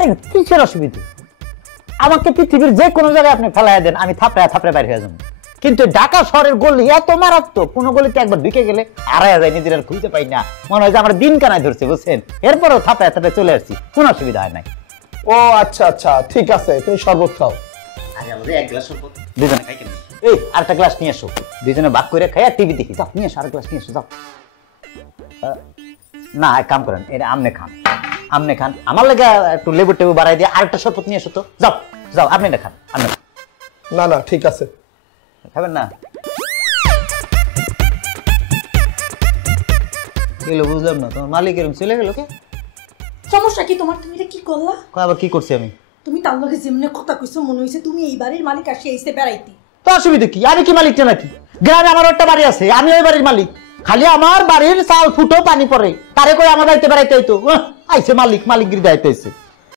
আরে কিসের অসুবিধা? আমাকে পৃথিবীর যে কোনো জায়গায় আপনি ফেলাইয়া দেন, আমি থাপড়ায় থাপড়ে বাইরে হয়ে যাবো। কিন্তু ঢাকা শহরের গলি এত মারাত্মক, কোন গলিতে একবার ঢুকে গেলে হারাইয়া যায়, নিজের আর খুঁজতে পাই না, মনে হয় যে আমার দিন কানায় ধরছে, বুঝছেন? এরপরেও থাপড়ায় থাপড়ে চলে আসছি, কোনো অসুবিধা হয় নাই। ও আচ্ছা আচ্ছা, ঠিক আছে, তুমি শরবত খাও। আরে আমাদের এক গ্লাস শরবত দুজনে খাই কেন? এই আরেকটা গ্লাস নিয়ে এসো, দুজনে ভাগ করে খাইয়া টিভি দেখি। যাও নিয়ে এসো, আর গ্লাস নিয়ে এসো, যাও। না এক কাম করেন, এটা আমনে খান, আমনে খান, আমার লাগে একটু লেবু টেবু বাড়াই দিয়ে আরেকটা শরবত নিয়ে এসো তো। যাও যাও, আপনি না খান, আপনি না না ঠিক আছে, খাবেন না? গেলো বুঝলাম না, তোমার মালিক এরকম চলে গেল কে? সমস্যা কি তোমার? তুমি এটা কি করলা? আবার কি করছি আমি? তুমি তার লগে যেমনি কথা কইছো মনে হইছে তুমি এই বাড়ির মালিক আসি আইছে বেড়াইতে। তো অসুবিধা কি? আমি কি মালিকটা নাকি? গ্রামে আমার একটা বাড়ি আছে, আমি ওই বাড়ির মালিক। খালি আমার বাড়ির চাল ফুটো পানি পড়ে, তারে করে আমার বাড়িতে বেড়াইতে হইতো। আইছে মালিক, মালিকগিরি দায়িত্ব আইছে।